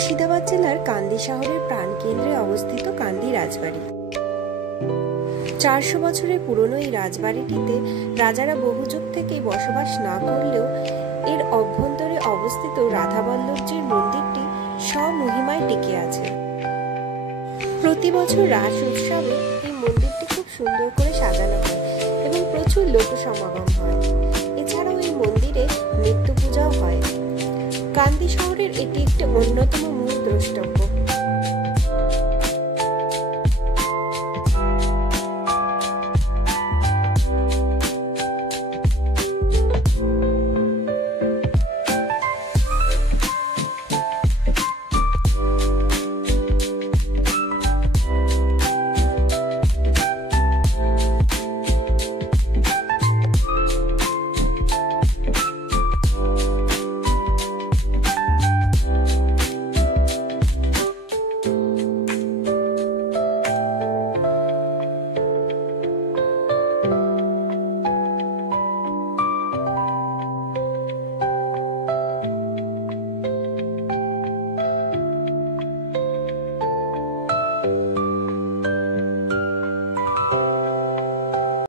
মুর্শিদাবাদ জেলার কান্দি শহরের প্রাণকেন্দ্রে অবস্থিত কান্দি রাজবাড়ি। 400 বছরের পুরনো এই রাজবাড়িটিতে রাজারা বহু যুগ থেকেই বসবাস না করলেও এর অভ্যন্তরে অবস্থিত রাধাবল্লভজির মন্দিরটি স্বমহিমায় টিকে আছে। প্রতি বছর রাস উৎসবে এই মন্দিরটি খুব সুন্দর করে সাজানো হয় এবং প্রচুর লোক সমাগম হয়। এছাড়াও এই মন্দিরে নিত্য পূজাও হয়। কান্দি শহরের এটি একটি অন্যতম মূল দ্রষ্টব্য।